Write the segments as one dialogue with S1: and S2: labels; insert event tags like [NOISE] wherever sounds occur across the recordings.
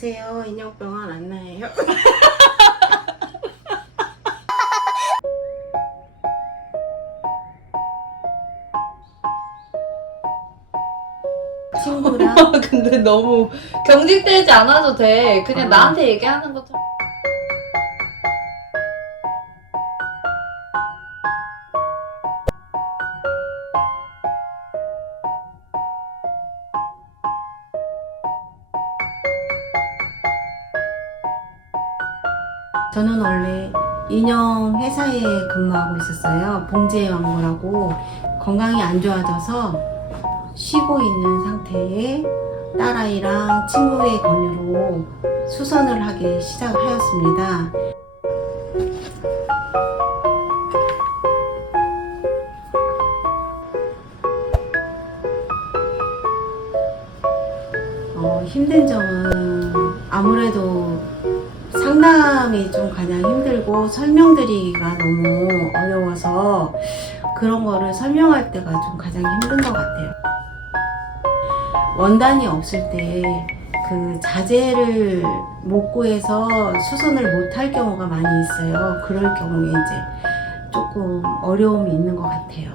S1: 안녕하세요. 인형병원 안나예요. [LAUGHS] 친구랑 [LAUGHS]
S2: 근데 너무 경직되지 않아도 돼. 그냥
S1: 어.
S2: 나한테 얘기하는 것처럼.
S1: 저는 원래 인형 회사에 근무하고 있었어요. 봉제 왕고라고 건강이 안 좋아져서 쉬고 있는 상태에 딸아이랑 친구의 권유로 수선을 하기 시작하였습니다. 어, 힘든 점은 아무래도 상담이 좀 가장 힘들고 설명드리기가 너무 어려워서 그런 거를 설명할 때가 좀 가장 힘든 것 같아요. 원단이 없을 때 그 자재를 못 구해서 수선을 못 할 경우가 많이 있어요. 그럴 경우에 이제 조금 어려움이 있는 것 같아요.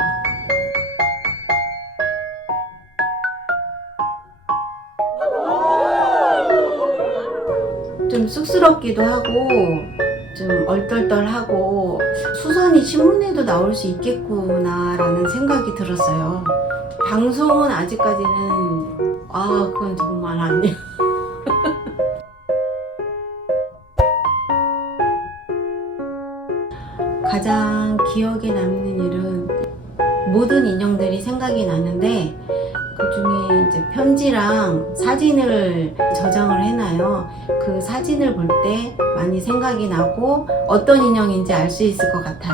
S1: 좀 쑥스럽기도 하고 좀 얼떨떨하고 수선이 신문에도 나올 수 있겠구나라는 생각이 들었어요. 방송은 아직까지는 아 그건 정말 아니에요. [LAUGHS] 가장 기억에 남는 일은 모든 인형들이 생각이 나는데 그 중에 이제 편지랑 사진을 저장을 해놔요. 그 사진을 볼 때 많이 생각이 나고 어떤 인형인지 알 수 있을 것 같아요.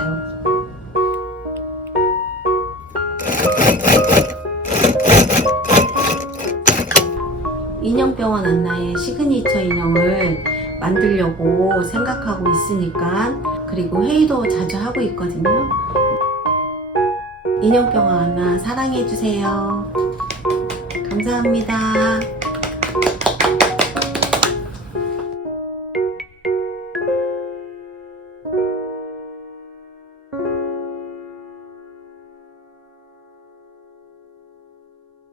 S1: 인형병원 안나의 시그니처 인형을 만들려고 생각하고 있으니까 그리고 회의도 자주 하고 있거든요. 인형병원 안나 사랑해주세요. 감사합니다.